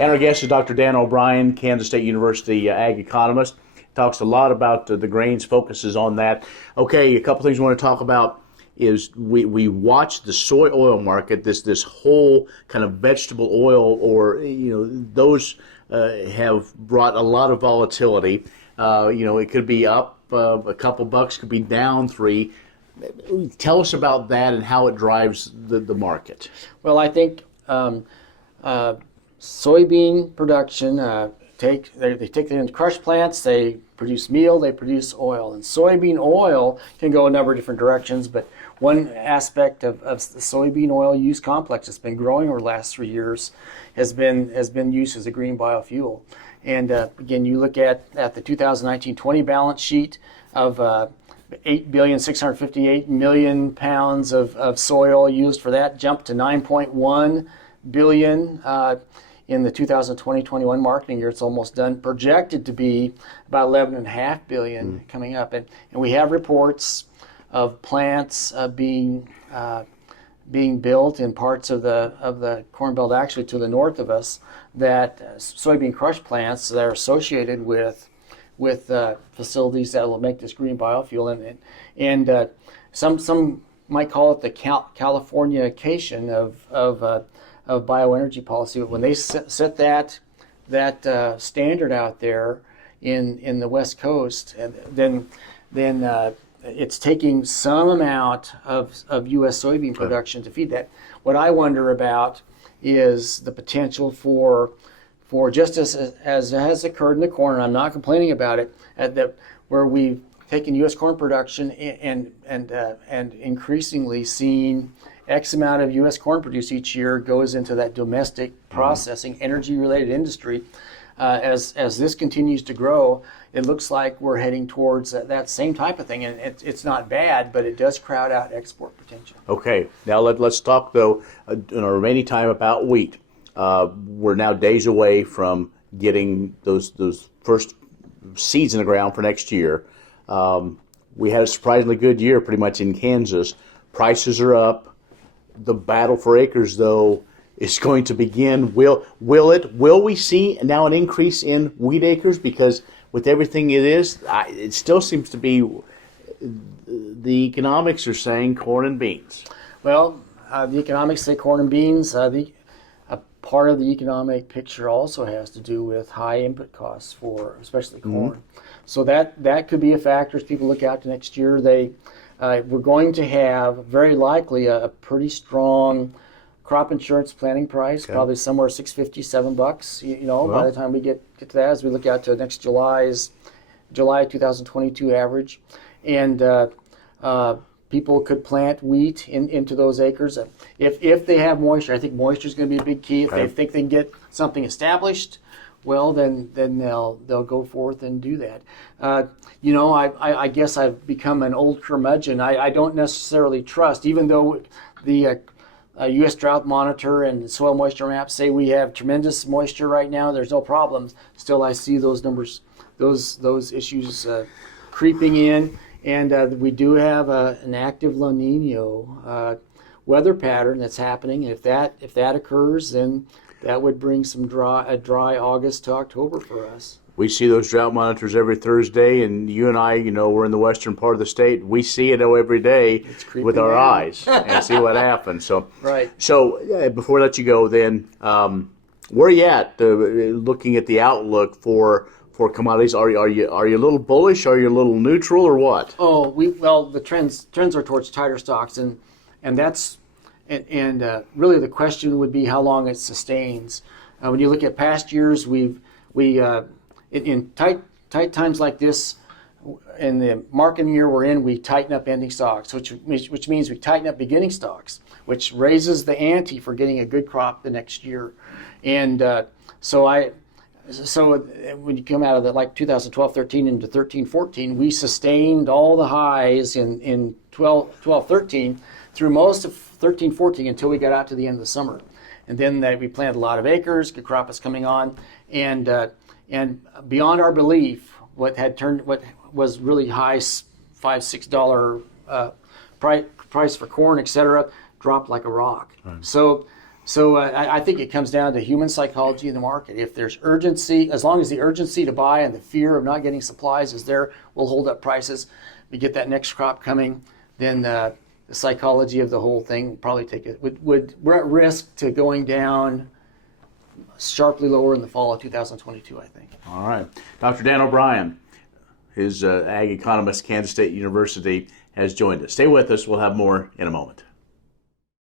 And our guest is Dr. Dan O'Brien, Kansas State University ag economist. Talks a lot about the grains, focuses on that. Okay, a couple things we want to talk about is we watch the soy oil market, this whole kind of vegetable oil, or those have brought a lot of volatility. It could be up a couple bucks, could be down $3. Tell us about that and how it drives the market. Well, I think soybean production, they take them into crush plants, they produce meal, they produce oil. And soybean oil can go a number of different directions, but one aspect of the soybean oil use complex that's been growing over the last 3 years has been used as a green biofuel. And again, you look at the 2019-20 balance sheet of 8,658,000,000 pounds of soy oil used for that, jumped to 9.1 billion in the 2020-21 marketing year. It's almost done. Projected to be about 11.5 billion coming up. And we have reports of plants being built in parts of the Corn Belt, actually to the north of us, that soybean crush plants that are associated with facilities that will make this green biofuel, and some might call it the Californication of bioenergy policy. But when they set that standard out there in the West Coast, then it's taking some amount of U.S. soybean production to feed that. What I wonder about is the potential for just as has occurred in the corn, and I'm not complaining about it, where we've taken U.S. corn production and increasingly seen X amount of U.S. corn produced each year goes into that domestic processing, energy-related industry. As this continues to grow, it looks like we're heading towards that same type of thing, and it's not bad, but it does crowd out export potential. Okay, now let's talk though in our remaining time about wheat. We're now days away from getting those first seeds in the ground for next year. We had a surprisingly good year pretty much in Kansas. Prices are up. The battle for acres, though, is going to begin. Will we see now an increase in wheat acres? Because with everything it still seems to be the economics are saying corn and beans. Well, the economics say corn and beans. Part of the economic picture also has to do with high input costs for especially corn. So that could be a factor as people look out to next year. We're going to have very likely a pretty strong crop insurance planting price, probably somewhere $6.50, $7. By the time we get to that, as we look out to next July 2022 average, and people could plant wheat into those acres if they have moisture. I think moisture is going to be a big key. If they think they can get something established, well, then they'll go forth and do that. I guess I've become an old curmudgeon. I don't necessarily trust, even though the U.S. Drought Monitor and soil moisture maps say we have tremendous moisture right now, there's no problems. Still, I see those numbers, those issues creeping in, and we do have an active La Nina weather pattern that's happening. And if that occurs, then that would bring a dry August to October for us. We see those drought monitors every Thursday, and you and I, we're in the western part of the state. We see it every day with our eyes and see what happens. So, right. So before I let you go, then, where are you at looking at the outlook for commodities? Are you a little bullish? Are you a little neutral, or what? Oh, the trends are towards tighter stocks, and that's. And really, the question would be how long it sustains. When you look at past years, in tight times like this, in the marketing year we're in, we tighten up ending stocks, which means we tighten up beginning stocks, which raises the ante for getting a good crop the next year. And so when you come out of 2012-13 into 13-14, we sustained all the highs in 12-13 through most of 13-14 until we got out to the end of the summer. And then we planted a lot of acres, good crop is coming on, and beyond our belief, what was really high $5-6 price for corn, etc., dropped like a rock. Right. So So I think it comes down to human psychology in the market. If there's urgency, as long as the urgency to buy and the fear of not getting supplies is there, we'll hold up prices. We get that next crop coming, then the psychology of the whole thing will probably take it. We're at risk to going down sharply lower in the fall of 2022, I think. All right. Dr. Dan O'Brien, his ag economist, Kansas State University, has joined us. Stay with us. We'll have more in a moment.